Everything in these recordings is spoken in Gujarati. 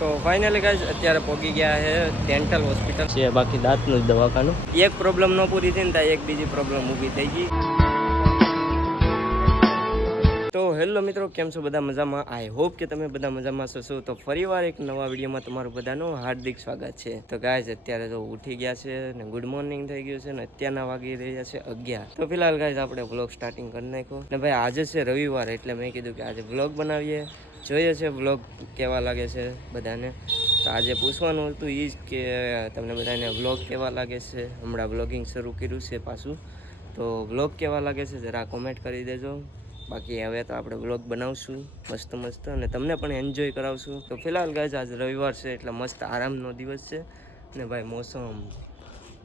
તો ફાઇનલી ગાઈસ અત્યારે પહોંચી ગયા છે ડેન્ટલ હોસ્પિટલ છે, બાકી દાંતનું જ દવાખાનું. એક પ્રોબ્લેમ ન પૂરી થઈ ને ત્યાં એક બીજી પ્રોબ્લેમ ઊભી થઈ ગઈ. તો હેલો મિત્રો, કેમ છો બધા? મજામાં? આઈ હોપ કે તમે બધા મજામાં છો. તો ફરીવાર એક નવા વિડીયોમાં તમારું બધાનું હાર્દિક સ્વાગત છે. તો ગાઈસ અત્યારે તો ઉઠી ગયા છે ને ગુડ મોર્નિંગ થઈ ગયું છે ને અત્યારના વાગી રહ્યા છે 11. તો ફિલહાલ ગાઈસ આપણે વ્લોગ સ્ટાર્ટિંગ કરી નાખ્યો ને ભાઈ આજે છે રવિવાર, એટલે મેં કીધું કે આજે વ્લોગ બનાવીએ, જોઈએ છે વ્લોગ કેવા લાગે છે બધાને. તો આજે પૂછવાનું હતું એ જ કે તમને બધાને વ્લોગ કેવા લાગે છે. હમણાં વ્લોગિંગ શરૂ કર્યું છે પાછું, તો વ્લોગ કેવા લાગે છે જરા કોમેન્ટ કરી દેજો. બાકી હવે તો આપણે વ્લોગ બનાવશું મસ્ત મસ્ત અને તમને પણ એન્જોય કરાવશું. તો ફિલહાલ ગાઈસ આજે રવિવાર છે એટલે મસ્ત આરામનો દિવસ છે ને ભાઈ મોસમ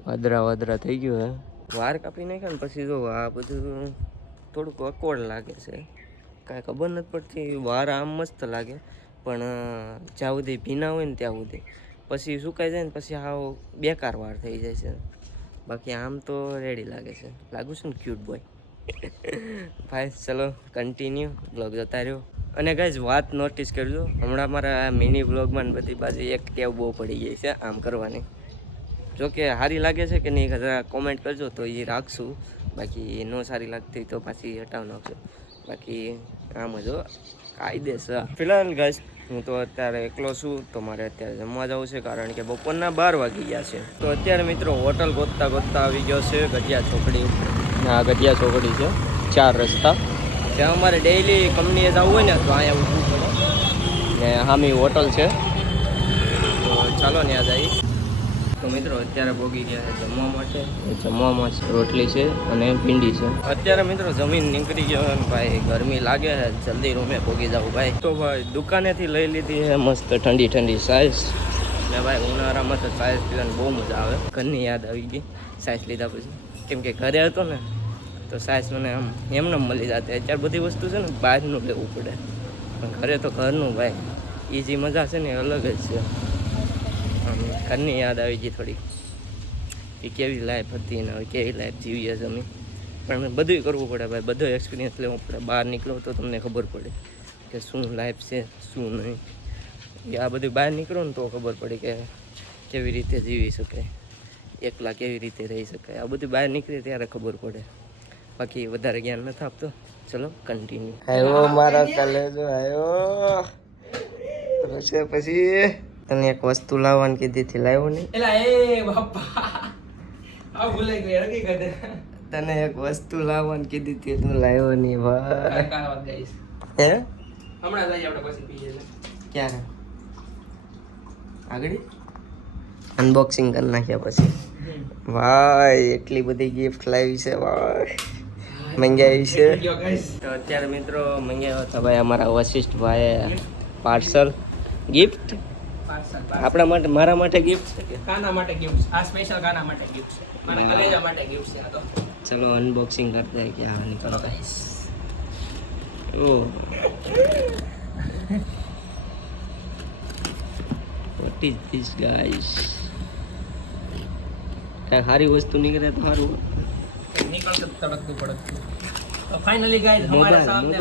વાદળા થઈ ગયું હે. વાર કાપી નાખ્યા ને પછી જો આ બધું થોડુંક અકવડ લાગે છે, કાંઈ ખબર નથી પડતી. વાર આમ મસ્ત લાગે પણ જ્યાં સુધી ભીના હોય ને ત્યાં સુધી, પછી સુકાઈ જાય ને પછી આવ બેકાર વાર થઈ જાય છે. બાકી આમ તો રેડી લાગે છે, લાગુ છું ને ક્યુટ બોય. ભાઈ ચલો કન્ટિન્યુ બ્લોગ જોતા રહ્યો. અને ગાઈઝ વાત નોટિસ કરજો, હમણાં મારા મિની બ્લોગમાં બધી બાજુ એક ટેવ બહુ પડી ગઈ છે આમ કરવાની. જોકે સારી લાગે છે કે નહીં જરા કોમેન્ટ કરજો તો એ રાખશું, બાકી ન સારી લાગતી તો પાછી હટાવી નાખશું. બાકી આમ જ કાયદેસર. ફિલહાલ ગાઈઝ હું તો અત્યારે એકલો છું, તો મારે અત્યારે જમવા જવું છે કારણ કે બપોરના 12 વાગી ગયા છે. તો અત્યારે મિત્રો હોટલ ગોતતા આવી ગયો છે ગઢિયા ચોકડી. આ ગઢિયા ચોકડી છે, 4 રસ્તા. ત્યાં અમારે ડેઈલી કંપનીએ જવું હોય ને તો અહીંયા ઊભું પડે ને હામી હોટલ છે. તો ચાલો ત્યાં જઈએ. તો મિત્રો અત્યારે પહોંચી ગયા છે જમવા માટે. જમવામાં રોટલી છે અને ભીંડી છે. અત્યારે મિત્રો જમીન નીકળી ગયો ને ભાઈ ગરમી લાગે છે, જલ્દી રૂમે પહોંચી જાવ ભાઈ. તો ભાઈ દુકાનેથી લઈ લીધી છે મસ્ત ઠંડી સાઈઝ ને ભાઈ ઉનાળામાં તો સાઈઝ પીવાની બહુ મજા આવે. ઘરની યાદ આવી ગઈ સાઈઝ લીધા પછી, કેમ કે ઘરે હતો ને તો સાઈઝ મને આમ એમને મળી જતી. અત્યારે બધી વસ્તુ છે ને બહારનું લેવું પડે, પણ ઘરે તો ઘરનું ભાઈ એ જે મજા છે ને અલગ જ છે. ઘરની યાદ આવી ગઈ થોડી કે કેવી લાઈફ હતી ને હવે કેવી લાઈફ જીવીએ છે અમે. પણ બધું કરવું પડે ભાઈ, બધો એક્સપિરિયન્સ લેવો પડે. બહાર નીકળો તો તમને ખબર પડે કે શું લાઈફ છે શું નહીં. એ આ બધું બહાર નીકળો ને તો ખબર પડે કે કેવી રીતે જીવી શકાય, એકલા કેવી રીતે રહી શકાય. આ બધું બહાર નીકળે ત્યારે ખબર પડે, બાકી વધારે જ્ઞાન નથી આપતો. ચલો કન્ટિન્યુ. આવ્યો મારા કલેજો આવ્યો છે. પછી તને એક વસ્તુ લાવવાની કીધી હતી, લાવ્યો નહીં? તને એક વસ્તુ લાવવાની કીધી હતી, તું લાવ્યો નહીં ભાઈ. હે ક્યાં આગળ અનબોક્સિંગ કરી નાખ્યા પછી ભાઈ એટલી બધી ગિફ્ટ લાવી છે ભાઈ, મંગાવી છે. તો અત્યારે મિત્રો મંગાવ્યા હતા ભાઈ અમારા વશિષ્ઠ ભાઈ પાર્સલ ગિફ્ટ આપણા માટે, મારા માટે ગિફ્ટ છે, કાના માટે ગિફ્ટ. આ સ્પેશિયલ કાના માટે ગિફ્ટ છે, મારા કલેજા માટે ગિફ્ટ છે આ તો. ચલો અનબોક્સિંગ કરતા हैं क्या निकल रहा है. ओ what is this guys? क्या सारी वस्तु निकले तो सारू निकलते तड़कતું પડકતું. तो फाइनली गाइस हमारे सामने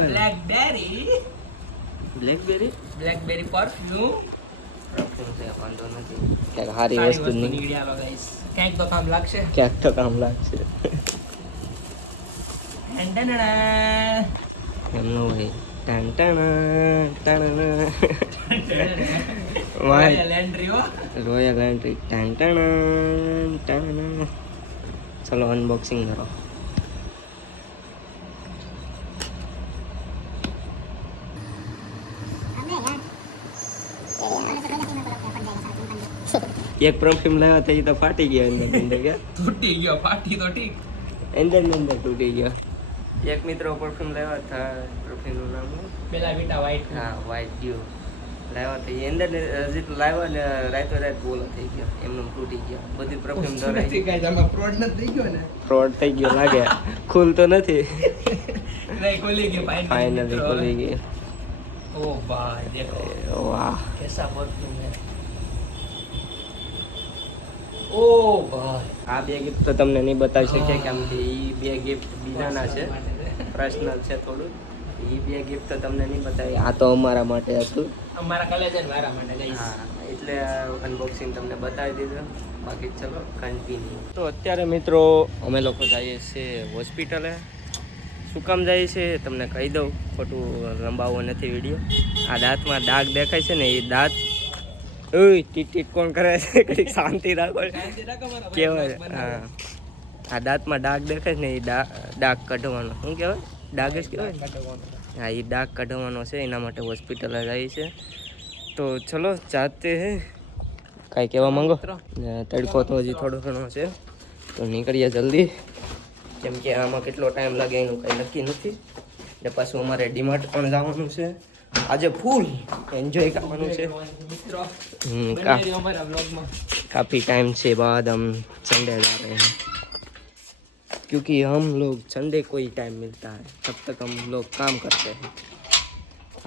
ब्लैकबेरी परफ्यूम વાંધો નથી. ક્યાંક સારી વસ્તુ નીકળી આવે ગાઈસ, ક્યાંક તો કામ લાગશે. એમનો ભાઈ ton ton ton royal entry ton ton ton. ચલો અનબોક્સિંગ કરો. એક પરફ્યુમ લાવ્યા હતા એ તો ફાટી ગયા અંદર તૂટી ગયો, ફાટી તો ઠીક, અંદર તૂટી ગયો. એક મિત્રો પરફ્યુમ લાવ્યા હતા, પરફ્યુમનું નામ પેલા વિટા વ્હાઈટ. હા વ્હાઈટ ડ્યુ લાવ્યા હતા એ અંદર હજી તો લાવ્યા ને રાતો બોલો થઈ ગયો, એમનું તૂટી ગયો. બધી પરફ્યુમ ફ્રોડ થઈ ગયો લાગે. ખુલતો નથી. ખુલી ગઈ ફાઇનલી ખુલી ગઈ. ઓ ભાઈ દેખો વાહ કેસા પરફ્યુમ હે. ઓ ભાઈ આ બે ગિફ્ટ તો તમને નહીં બતાવી શકીએ કેમ કે એ બે ગિફ્ટ બીજાના છે, પર્સનલ છે થોડું. એ એ બે ગિફ્ટ તો તમને નહીં બતાવી, આ તો અમારા માટે હતું. અમારા કોલેજ અને મારા માટે ગાઈસ. હા, એટલે અનબોક્સિંગ તમને બતાવી દીધું. બાકી ચલો કન્ટિન્યુ. તો અત્યારે મિત્રો અમે લોકો જઈએ છીએ હોસ્પિટલે. શું કામ જાય છે તમને કહી દઉં, ખોટું લંબાવવો નથી વિડીયો. આ દાંતમાં ડાઘ દેખાય છે ને, એ દાંત ઓય ટીટ કોણ કરે છે, કંઈક શાંતિ રાખો કહેવાય. હા, આ દાંતમાં ડાઘ દેખાય છે ને, એ ડાઘ કાઢવાનો. શું કહેવાય? ડાઘ જ કહેવાય. હા, એ ડાઘ કાઢવાનો છે, એના માટે હોસ્પિટલે જાય છે. તો ચલો જાતે હે. કાંઈ કહેવા માંગો? તડકો તો હજી થોડો ઘણો છે, તો નીકળીએ જલ્દી, કેમ કે આમાં કેટલો ટાઈમ લાગે એનું કંઈ નક્કી નથી. ને પાછું અમારે ડીમાર્ટ પણ જવાનું છે આજે, ફૂલ એન્જોય કરવાનું છે. काफ़ी टाइम से बाद हम संडे जा रहे हैं, क्योंकि हम लोग संडे को ही टाइम मिलता है, तब तक हम लोग काम करते हैं.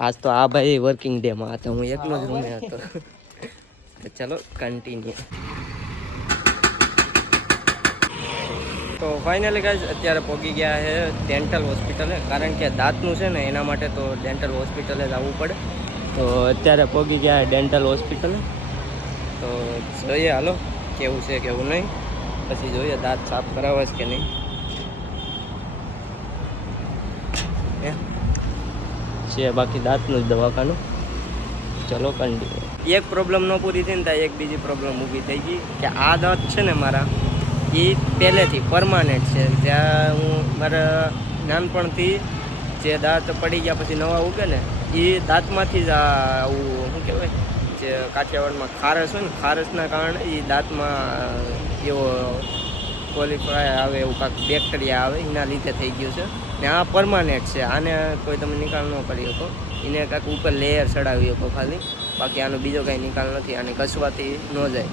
आज तो आ भाई वर्किंग डे में आता हूँ, एक रूम में आता. तो चलो કન્ટિન્યુ. તો ફાઇનલી ગાઈઝ અત્યારે પહોંચી ગયા છે ડેન્ટલ હોસ્પિટલે, કારણ કે દાંતનું છે ને એના માટે તો ડેન્ટલ હોસ્પિટલે જ આવવું પડે. તો અત્યારે પહોંચી ગયા ડેન્ટલ હોસ્પિટલે. તો જોઈએ હાલો કેવું છે કેવું નહીં, પછી જોઈએ દાંત સાફ કરાવે છે કે નહીં. છે બાકી દાંતનું જ દવાખાનું. ચલો કન્ટિન્યુ. એક પ્રોબ્લેમ ન પૂરી થઈને ત્યાં એક બીજી પ્રોબ્લેમ ઊભી થઈ ગઈ કે આ દાંત છે ને મારા, એ પહેલેથી પરમાનન્ટ છે. ત્યાં હું મારા નાનપણથી જે દાંત પડી ગયા પછી નવા ઉગે ને, એ દાંતમાંથી જ આવું શું કહેવાય, જે કાઠિયાવાડમાં ખારસ હોય ને, ખારસના કારણે એ દાંતમાં એવો ક્વોલિફાય આવે, એવું કાંઈક બેક્ટેરિયા આવે, એના લીધે થઈ ગયું છે. ને આ પરમાનન્ટ છે, આને કોઈ તમે નિકાલ ન કરી શકો. એને કાંઈક ઉપર લેયર ચડાવી શકો ખાલી, બાકી આનો બીજો કાંઈ નિકાલ નથી. આને ઘસવાથી ન જાય.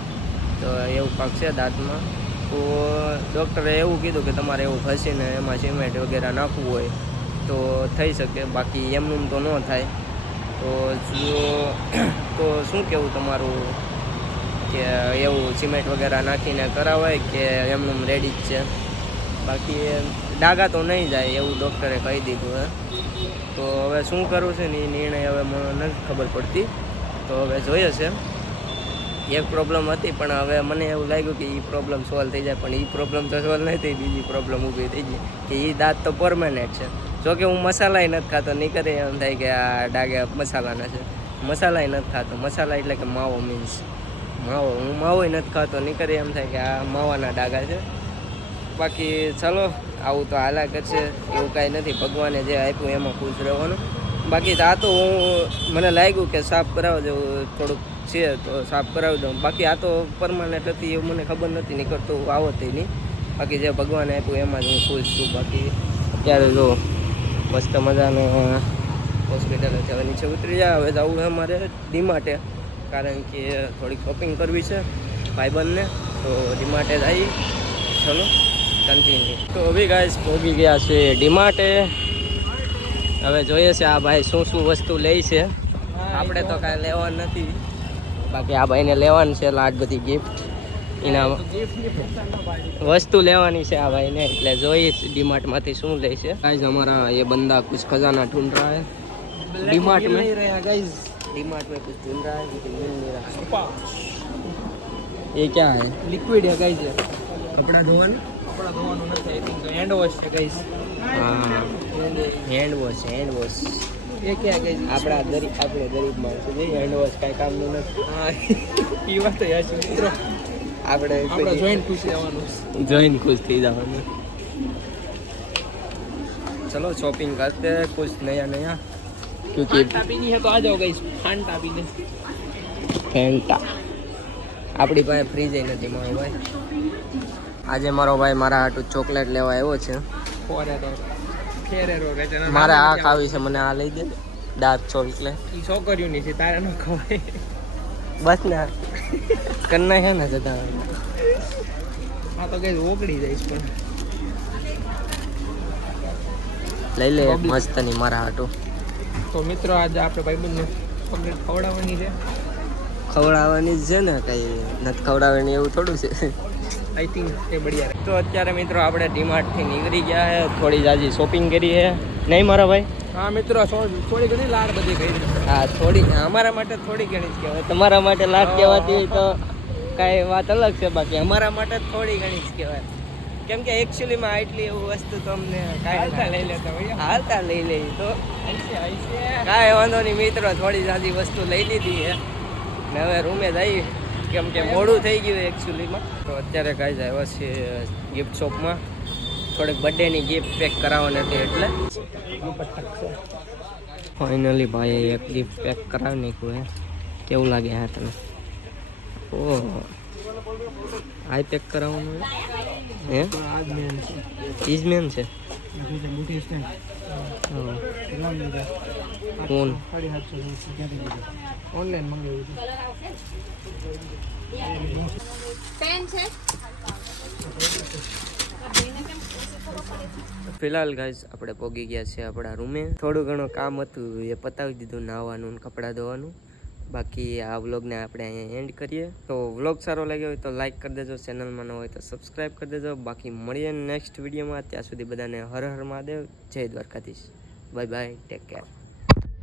તો એવું કાંઈક છે દાંતમાં. તો ડૉક્ટરે એવું કીધું કે તમારે એવું ઘસીને એમાં સિમેન્ટ વગેરે નાખવું હોય તો થઈ શકે, બાકી એમનું તો ન થાય. તો શું કહેવું તમારું, કે એવું સિમેન્ટ વગેરે નાખીને કરાવાય કે એમનું રેડી જ છે? બાકી ડાઘા તો નહીં જાય એવું ડૉક્ટરે કહી દીધું હે. તો હવે શું કરવું છે ને એ નિર્ણય હવે મને નથી ખબર પડતી. તો હવે જોઈએ છે. એક પ્રોબ્લેમ હતી પણ હવે મને એવું લાગ્યું કે એ પ્રોબ્લેમ સોલ્વ થઈ જાય, પણ એ પ્રોબ્લેમ તો સોલ્વ નહીં થઈ, બીજી પ્રોબ્લેમ ઊભી થઈ ગઈ કે એ દાંત તો પરમાનન્ટ છે. જોકે હું મસાલાય નથી ખાતો, નીકળે એમ થાય કે આ ડાઘે મસાલાના છે. મસાલાય નથી ખાતો, મસાલા એટલે કે માવો મીન્સ માવો, હું માવોય નથી ખાતો, નીકળે એમ થાય કે આ માવાના ડાઘા છે. બાકી ચાલો આવું તો હાલા કરશે, એવું કાંઈ નથી. ભગવાને જે આપ્યું એમાં ખુશ રહેવાનું. બાકી આ તો હું મને લાગ્યું કે સાફ કરાવવા જેવું થોડુંક છે તો સાફ કરાવી દઉં. બાકી આ તો પરમાનન્ટ હતી એવું મને ખબર નથી, નીકળતું આવત નહીં. બાકી જે ભગવાને આપ્યું એમાં જ હું ખુશ છું. બાકી અત્યારે જો મસ્ત મજાનો હોસ્પિટલ છે. હવે નીચે ઉતરી જાય. હવે જવું છે અમારે ડીમાર્ટે, કારણ કે થોડીક શોપિંગ કરવી છે ભાઈબંધને. તો ડીમાર્ટે જઈએ. ચલો કન્ટિન્યુ. તો હવે ગાઈસ પહોંચી ગયા છે ડીમાર્ટે. હવે જોઈએ છે આ ભાઈ શું શું વસ્તુ લે છે. આપણે તો કાંઈ લેવાનું નથી, બાકી આ ભાઈને લેવાનું છે લાટ બધી ગિફ્ટ. એના વસ્તુ લેવાની છે આ ભાઈને, એટલે જોઈશ ડીમાર્ટમાંથી શું લે છે. ગાઈસ हमारा ये बंदा कुछ खजाना ढूंढ रहा है डीमार्ट में. डीमार्ट में कुछ ढूंढ रहा है लेकिन मिल नहीं रहा. ये क्या है? લિક્વિડ હે ગાઈસ. कपड़ा धोવાનું? કપડા ધોવાનું નથી, આઈ થિંક હેન્ડ વોશ છે ગાઈસ. હા, હેન્ડ વોશ. એ ક્યાં ગાઈસ? આપણે ગરીબ માણસો છે, હેન્ડ વોશ કાંઈ કામનું નથી. હા એ વાત તો યાર છે મિત્રો. આપણે જોઈન ખુશ રહેવાનું. જોઈને ખુશ થઈ જવાનું. चलो शॉपिंग करते हैं कुछ नया नया, क्योंकि ફાંટા પીની હે તો આ જાઓ ગાઈસ, ફાંટા પીને. ફેન્ટા આપણી પાસે ફ્રીજ નથી મારો ભાઈ. આજે મારો ભાઈ મારા હાટું ચોકલેટ લેવા આવ્યો છે. ફેરેરો વેચના મારે આ ખાવી છે, મને આ લઈ દે ડાર્ક ચોકલેટ. ઈ છોકરીઓની છે, તારે ન ખવાય. બસ ને કરના છે ને જતા આ તો ગાઈસ ઓગળી જઈશ. પણ લઈ લે મસ્ત ની મારા હાટું. તો મિત્રો આજે આપણે ભાઈબંધને ચોકલેટ ખવડાવવાની છે. ખવડાવવાની જ છે ને, કઈ નથી ખવડાવવાની એવું થોડું છે. આઈ થિંક એ બઢિયા રહે. તો અત્યારે મિત્રો આપણે ડીમાર્ટથી નીકળી ગયા છે, થોડી જાજી શોપિંગ કરી છે નહીં મારા ભાઈ? હા મિત્રો થોડી ઘણી લાડ બધી કરી. હા થોડી, અમારા માટે થોડી ઘણી જ કહેવાય, તમારા માટે લાખ કહેવાતી હોય તો કાંઈ વાત અલગ છે, બાકી અમારા માટે થોડી ઘણી જ કહેવાય. કેમ કે એકચ્યુઅલીમાં આટલી એવું વસ્તુ તો અમને હાલતા લઈ લેતા હોય. હાલતા લઈ લઈ તો હશે. કાંઈ વાંધો નહીં મિત્રો, થોડી જાજી વસ્તુ લઈ લીધી છે ને હવે રૂમે જઈએ, કેમ કે મોડું થઈ ગયું એકચ્યુઅલીમાં. તો અત્યારે કાંઈ જ આવ્યા છે ગિફ્ટ શોપમાં, થોડીક બર્થડેની ગિફ્ટ પેક કરાવવાની હતી એટલે. ફાઇનલી ભાઈ એક ગિફ્ટ પેક કરાવી નાખ્યું હે. કેવું લાગે હા તને? ઓહ, આ પેક કરાવવાનું હે? આજ મેન છે. ઈજ મેન છે. મોટી સ્ટેન્ડ. ફોન 750 ઓનલાઈન મંગાવ્યું હતું. પેન છે. ફિલહાલ ગાઈઝ આપણે પહોંચી ગયા છે આપણા રૂમે. થોડું ઘણું કામ હતું એ પતાવી દીધું, નાહવાનું ને કપડાં ધોવાનું. બાકી આ વ્લોગને આપણે અહીંયા એન્ડ કરીએ. તો વ્લોગ સારો લાગ્યો હોય તો લાઈક કરી દેજો, ચેનલમાં ન હોય તો સબસ્ક્રાઈબ કરી દેજો. બાકી મળીએ નેક્સ્ટ વિડીયોમાં. ત્યાં સુધી બધાને હર હર મહાદેવ, જય Dwarkadhish. Bye bye, take care.